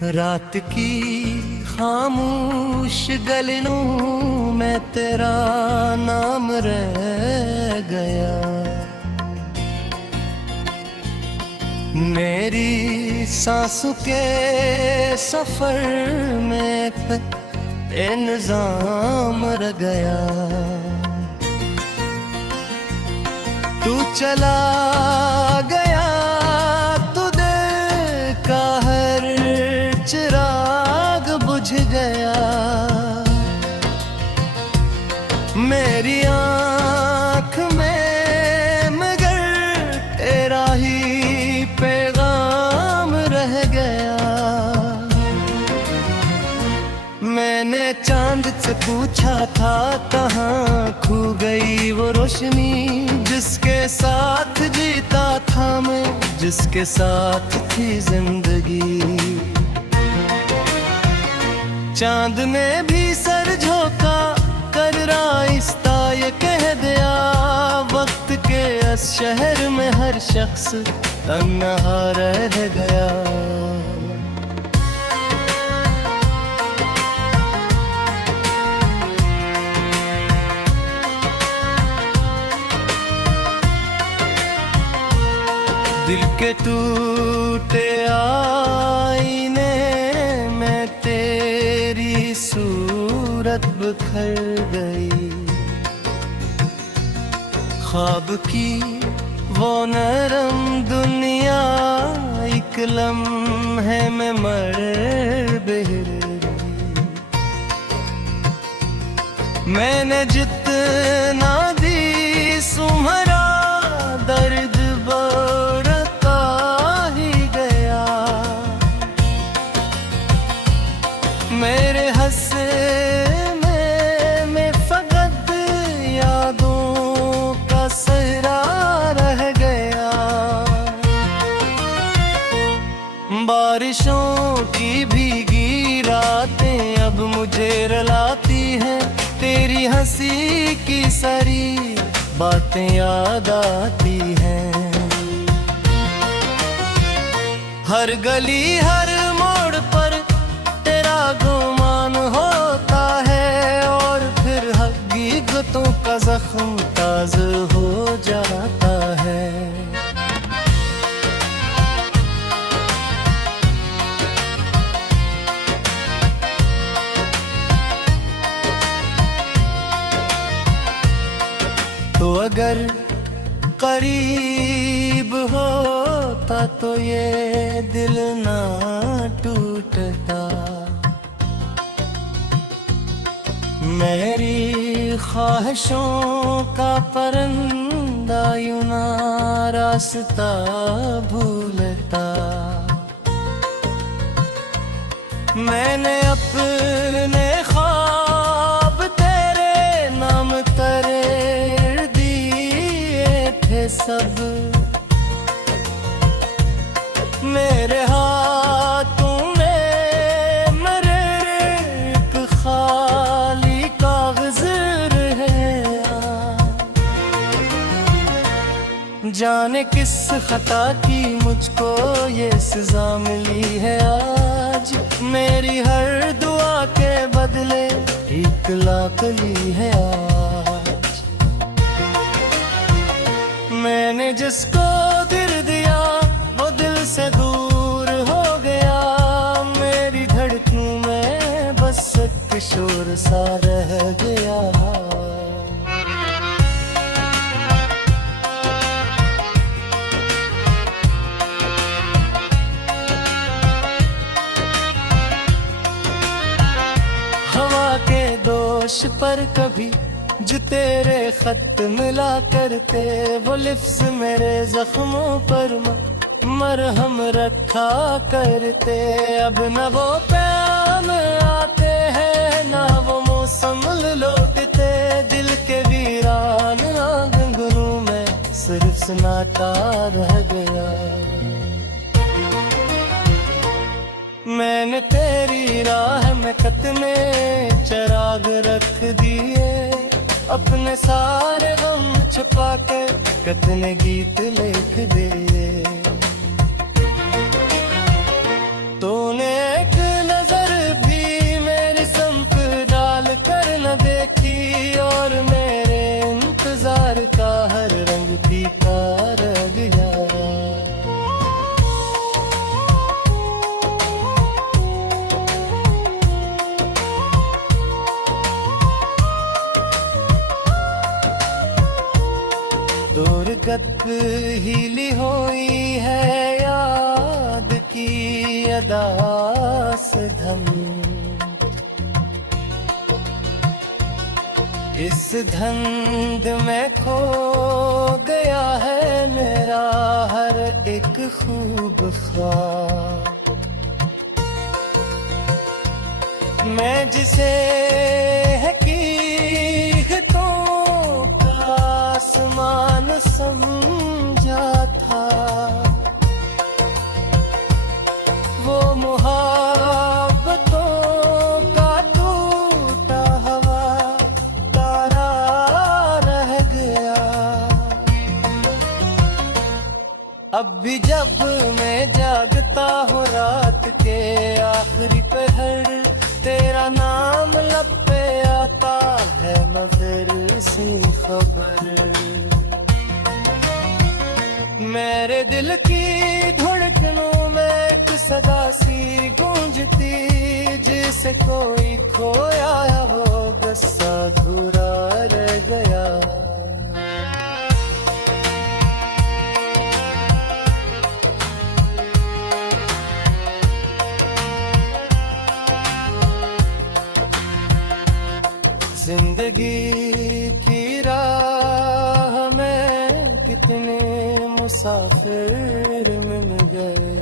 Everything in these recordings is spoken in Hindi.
रात की खामोश गलियों में तेरा नाम रह गया। मेरी सांसों के सफर में इंतजाम रह गया। तू चला गया तो दिल का हर चिराग बुझ गया। मेरी आँख में मगर तेरा ही पैगाम रह गया। मैंने चांद से पूछा था कहाँ खो गई वो रोशनी, जिसके साथ जीता था मैं, जिसके साथ थी जिंदगी। चांद ने भी सर झोंका कर राइस्ता ये कह दिया, वक्त के इस शहर में हर शख्स तन्हा रह गया। दिल के टूटे आईने में तेरी सूरत बिखर गई। ख्वाब की वो नरम दुनिया एक लम्हे में मर बहर गई। मैंने जितना दी सुमरा दर्द मेरे हंसने में फकत यादों का सहरा रह गया। बारिशों की भीगी रातें अब मुझे रुलाती हैं, तेरी हंसी की सारी बातें याद आती हैं। हर गली हर मोड़ पर तेरा गुमान होता है, और फिर हकीकतों का जख्म ताज़ा हो जाता है। तो अगर करीब होता तो ये दिल ना टूटता। मेरी ख्वाहिशों का परिंदा यूं ना रास्ता भूलता। मैंने अपने ख्वाब तेरे नाम तरे दिए थे सब। मेरे हाथों में मेरे एक खाली कागज रहा। जाने किस खता की मुझको ये सजा मिली है आज। मेरी हर दुआ के बदले एक लाख ली है आज। मैंने जिसको दिल दिया वो दिल से दूर हो गया। मेरी धड़कनों में बस एक शोर सा रह गया। हवा के दोष पर कभी जो तेरे खत मिला करते, वो लिफ्ज़ मेरे जख्मों पर मरहम रखा करते। अब न वो पैगाम आते हैं न वो मौसम लौटते। दिल के वीरान आंगनों में सिर्फ सन्नाटा रह गया। मैंने तेरी राह में कितने चिराग रख दिए, अपने सारे गम छुपा के कितने गीत लिख दिए। तूने गत हीली हुई है याद की अदास धम। इस धंध में खो गया है मेरा हर एक खूब ख्वाब। मैं जिसे हकीकतों का आसमान समझा था, वो मुहब्बतों का टूटा हवा तारा रह गया। अब भी जब मैं जागता हूँ रात के आखिरी पहर, तेरा नाम लब पे आता है मगर सी खबर। मेरे दिल की धड़कनों में एक सदा सी गूंजती, जिसे कोई खोया वो गस्सा अधूरा रह गया। जिंदगी की राह में कितने मुसाफिर मिल गए,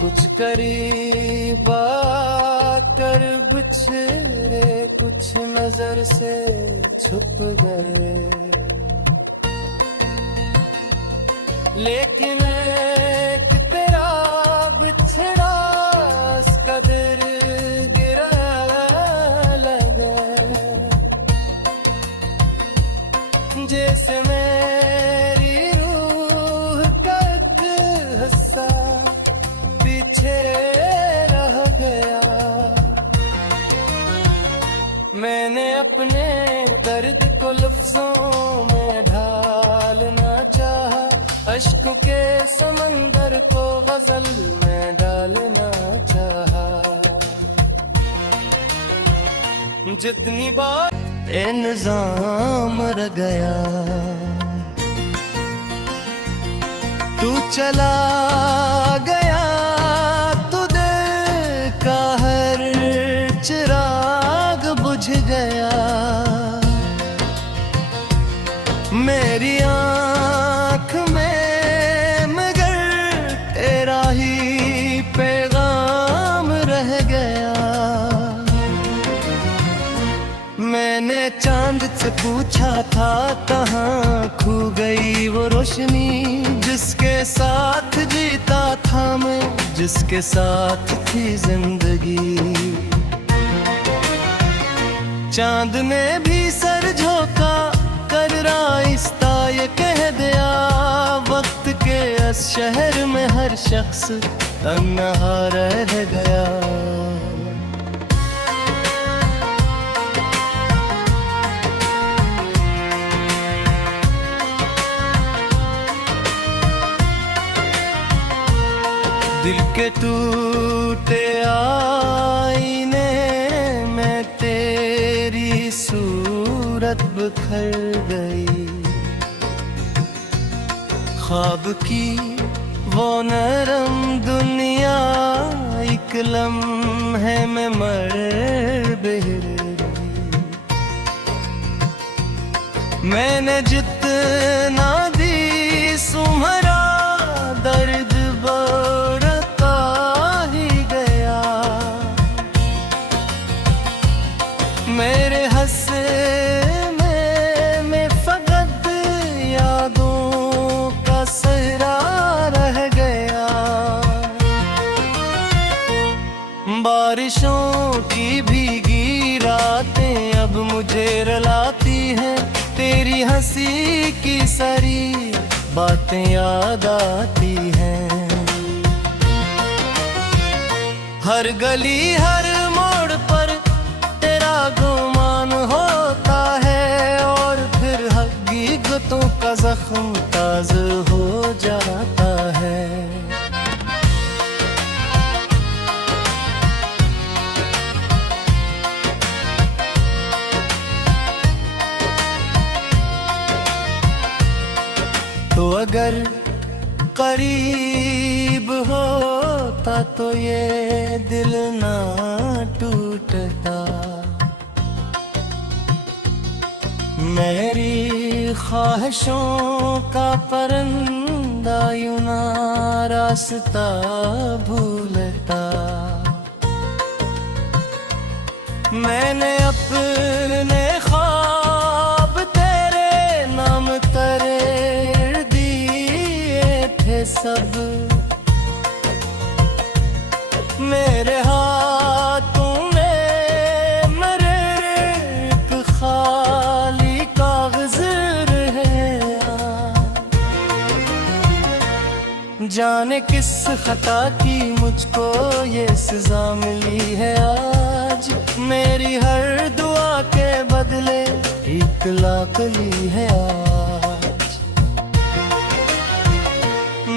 कुछ करीब आकर बिछड़े, कुछ नजर से छुप गए। लेकिन एक तेरा बिछड़ा कदर जैसे मेरी रूह का एक हिस्सा पीछे रह गया। मैंने अपने दर्द को लफ्जों में ढालना चाहा, अश्कों के समंदर को गजल में डालना चाहा। जितनी बार इंतजाम रह गया, तू चला गया तो दिल का हर चिराग बुझ गया। मेरी आँख में मगर तेरा ही पैगाम रह गया। मैंने चांद से पूछा था कहाँ खो गई वो रोशनी, जिसके साथ जीता था मैं, जिसके साथ थी जिंदगी। चांद ने भी सर झोंका कर राइस्ता ये कह दिया, वक्त के इस शहर में हर शख्स तन्हा रह गया। दिल के टूटे आईने में तेरी सूरत बिखर गई, ख्वाब की वो नरम दुनिया एक लम्हे में मर बहर गई। मैंने जितना दी सुमरा दर्द मेरे हंसने में फकत यादों का सहरा रह गया। बारिशों की भीगी रातें अब मुझे रुलाती हैं, तेरी हंसी की सारी बातें याद आती हैं। हर गली हर मोड़ पर तेरा गुमान होता है, और फिर हकीकतों का जख्म ताज़ा हो जाता है। तो अगर करीब होता तो ये दिल ना टूटता। मेरी ख्वाहिशों का परिंदा यूं ना रास्ता भूलता। मैंने अपने ख्वाब तेरे नाम करे दिए थे सब। मेरे हाथों में मेरे एक खाली कागज रहे। जाने किस खता की मुझको ये सजा मिली है आज। मेरी हर दुआ के बदले एक लाख ली है आज।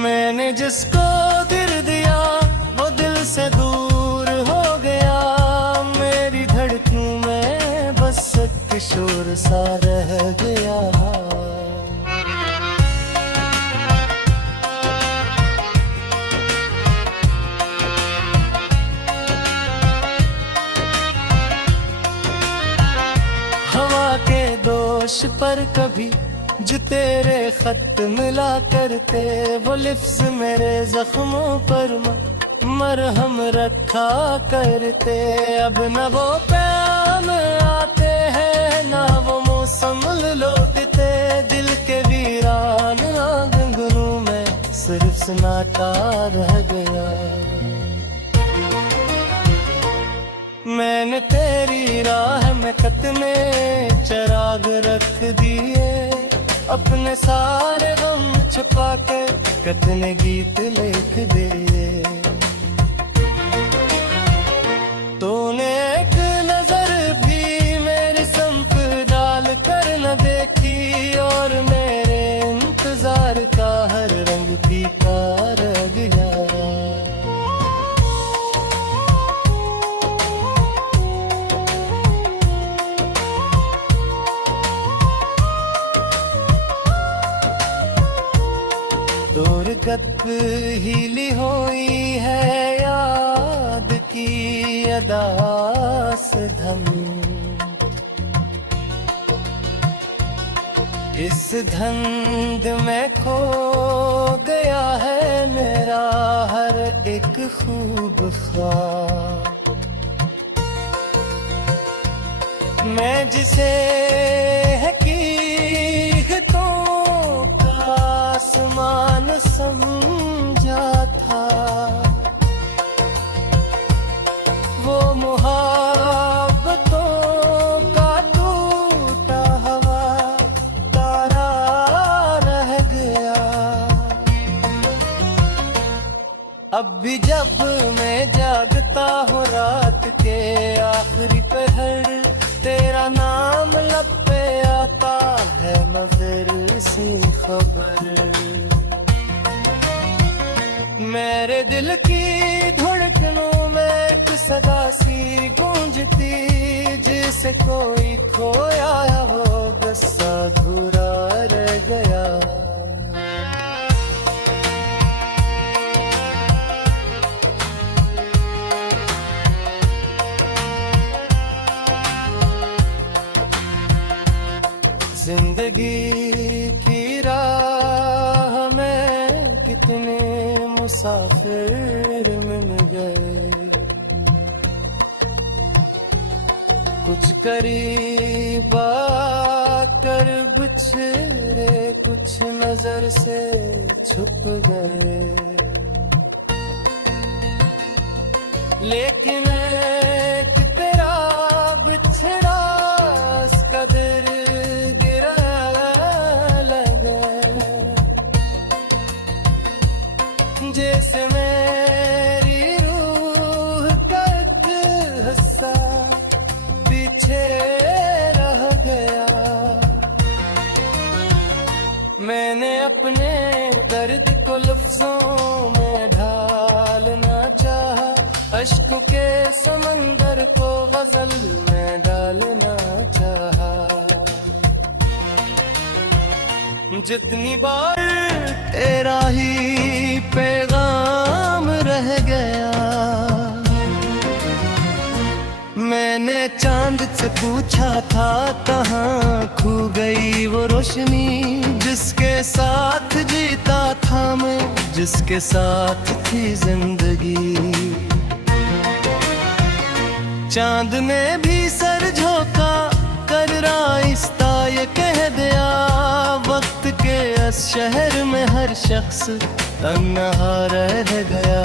मैंने जिसको दिल दिया वो दिल से दूर हो गया। मेरी धड़कनों में बस एक शोर सा रह गया। दोष पर कभी जो तेरे खत मिला करते वो लिफ्ज मेरे जख्मों पर मरहम रखा करते। अब न वो पैगाम आते हैं ना वो मौसम लौटते। दिल के वीरान आंगनों में सिर्फ सन्नाटा रह गया। मैंने तेरी राह में कतने चराग रख दिए। अपने सारे गम छुपा कर कतने गीत लिख दिए। तूने एक नजर भी मेरी संप डाल कर न देखी। और मेरे इंतजार का हर रंग फीका रह गया। दूर गप हीली हुई है याद की अदास धम। इस धंध में खो गया है मेरा हर एक खूब ख्वाब। मैं जिसे आसमान समझा था वो मुहाब्बतों का टूटा हवा तारा रह गया। अब भी जब मैं जागता हूँ रात के आखिरी पहर तेरा नाम लब पे आता है मगर सी खबर। मेरे दिल की धड़कनों में एक सदा सी गूंजती। जिसे कोई खोया हो गस्सा अधूरा रह गया। जिंदगी की राह में कितने मुसाफिर मिल गए। कुछ करीब आकर बिछड़े कुछ नजर से छुप गए। लेकिन एक तेरा बिछड़ा उसका दिल जैसे मेरी रूह का एक हिस्सा पीछे रह गया। मैंने अपने दर्द को लफ्जों में ढालना चाहा। अश्कों के समंदर को गजल में डालना चाहा। जितनी बार तेरा ही पैगाम रह गया। मैंने चांद से पूछा था कहाँ खो गई वो रोशनी, जिसके साथ जीता था मैं, जिसके साथ थी जिंदगी। चांद ने भी सर झोंका कर राइस्ता ये कह दिया, वक्त के इस शहर में हर शख्स तन्हा रह गया।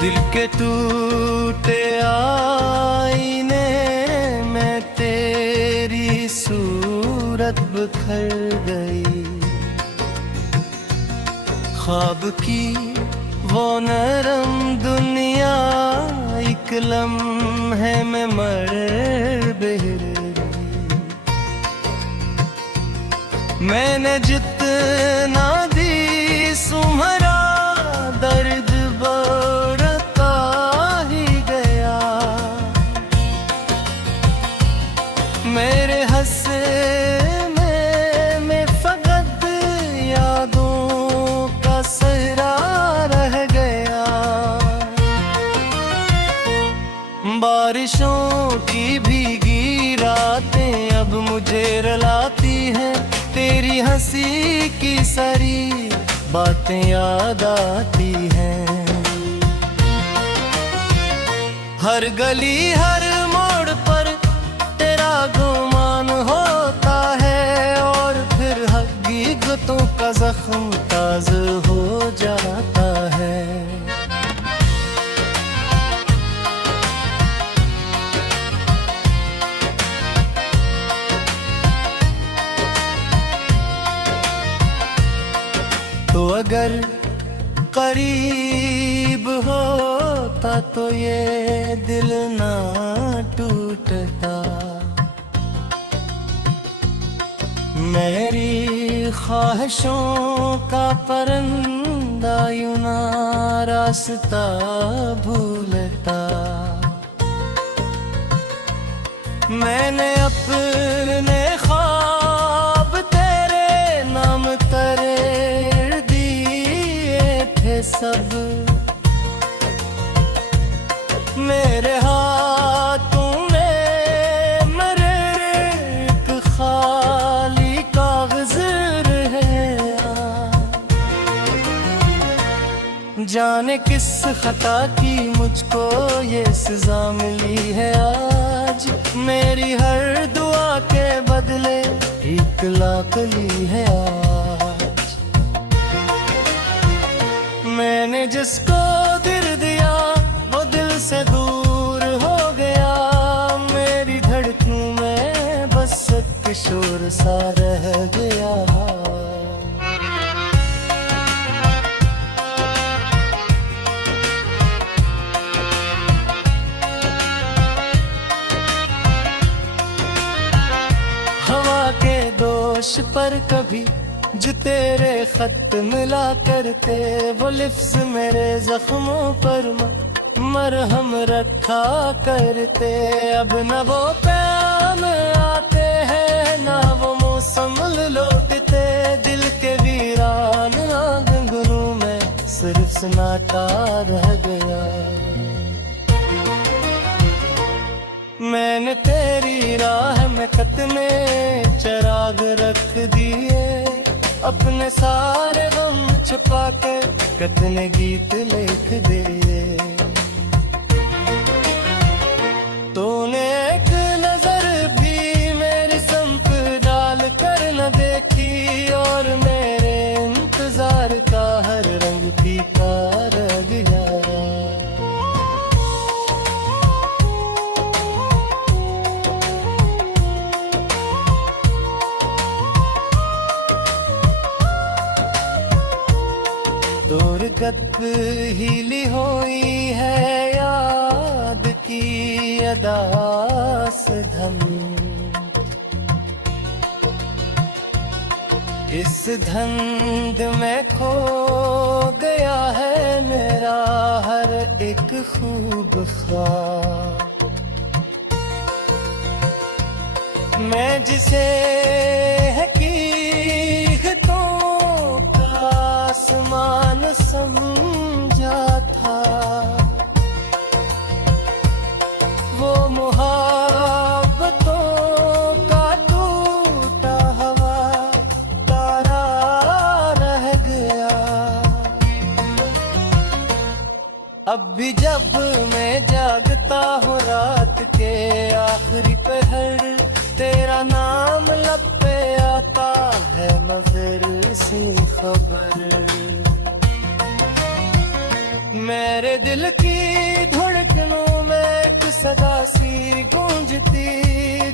दिल के टूटे आईने में तेरी सूरत बिखर गई, ख्वाब की वो नरम दुनिया एक लम्हे में मर बहर गई। मैंने जितना दी सुमरा दर्द बढ़ता ही गया, मेरे हंसे में फकत यादों का सहरा रह गया। बारिशों की भीगी रातें अब मुझे रुलाती हैं, तेरी हंसी की सारी बातें याद आती हैं। हर गली हर मोड़ पर तेरा गुमान होता है, और फिर हकीकतों का जख्म ताज़ा हो जाता है। तो अगर करीब होता तो ये दिल ना टूटता, मेरी ख्वाहिशों का परिंदा यूं ना रास्ता भूलता। मैंने अपने ख्वाब तेरे नाम करे सब, मेरे हाथों में मेरे एक खाली कागज रहे। जाने किस खता की मुझको ये सजा मिली है आज, मेरी हर दुआ के बदले एक लाख ली है आज। मैंने जिसको दिल दिया वो दिल से दूर हो गया, मेरी धड़कनों में बस एक शोर सा रह गया। हवा के दोष पर कभी जो तेरे खत मिला करते, वो लिफ्ज़ मेरे जख्मों पर मरहम रखा करते। अब न वो पैगाम आते हैं ना वो मौसम लौटते, दिल के वीरान आंगनों में सिर्फ सन्नाटा रह गया। मैंने तेरी राह में कितने चिराग रख दिए, अपने सारे गम छुपा के कितने गीत लिख दिए। तूने एक नजर भी मेरी संप डाल कर न देखी, और मेरे इंतजार का हर रंग फीका रह गया। दुर्गत हीली हुई है याद की अदास धम, इस धंध में खो गया है मेरा खूब ख्वाब। मैं जिसे हकीकतों का आसमान समझा था, वो मुहब्बतों का टूटा हवा तारा रह गया। अब भी जब मैं जागता हूँ रात के आखिरी पहर, तेरा नाम लब पे आता है मगर सी खबर। मेरे दिल की धड़कनों में एक सदा सी गूंजती,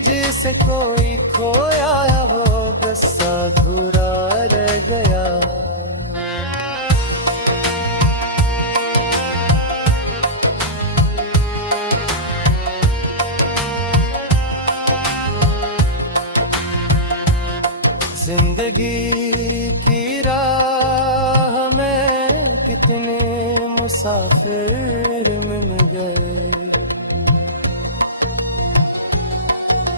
जिसे कोई खोया वो गस्सा अधूरा रह गया। जिंदगी की राह में कितने मुसाफिर मिल गए,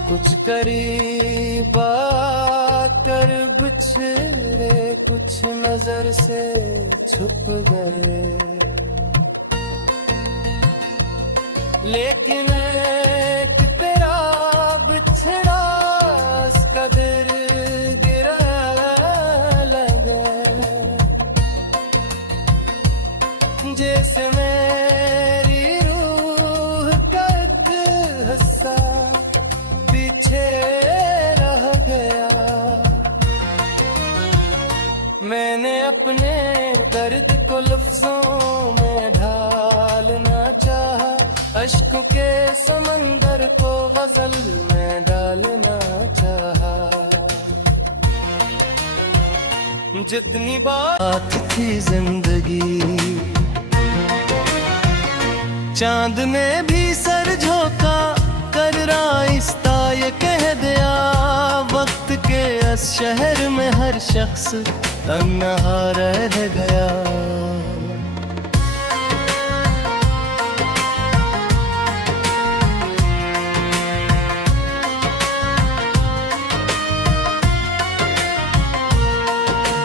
कुछ करीब आकर बिछड़े, कुछ नजर से छुप गए। लेकिन एक तेरा बिछड़ा कदर जैसे मेरी रूह का एक हिस्सा पीछे रह गया। मैंने अपने दर्द को लफ्जों में ढालना चाहा, अश्कों के समंदर को गजल में डालना चाहा। जितनी बात थी जिंदगी, चांद ने भी सर झोंका कर राइस्ता ये कह दिया, वक्त के इस शहर में हर शख्स तन्हा रह गया।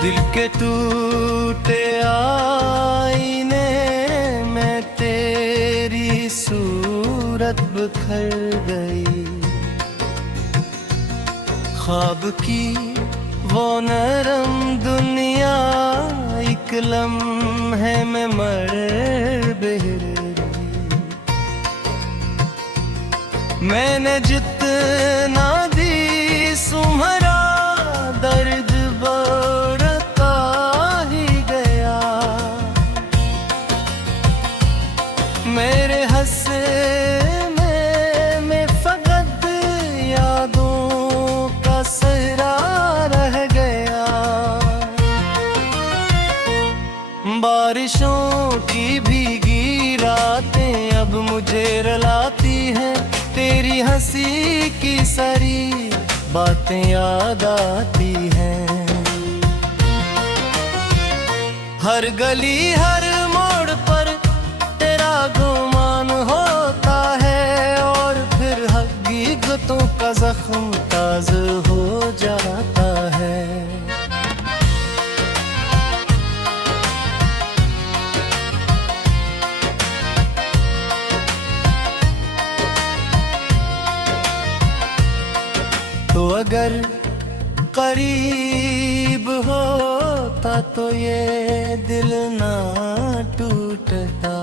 दिल के टूटे आईने में तेरी सूरत बिखर गई, ख्वाब की वो नरम दुनिया एक लम्हे में मर बहर गई। मैंने जितना दी सुमरा दर्द बढ़ता ही गया। मेरे हंसने में फकत यादों का सहरा रह गया। बारिशों की भीगी रातें अब मुझे रुलाती हैं, तेरी हंसी की सारी बातें याद आती हैं। हर गली हर मोड़ पर तेरा गुमान होता है, और फिर हकीकतों का जख्म ताज़ा हो जाता है। तो अगर करीब होता तो ये दिल ना टूटता।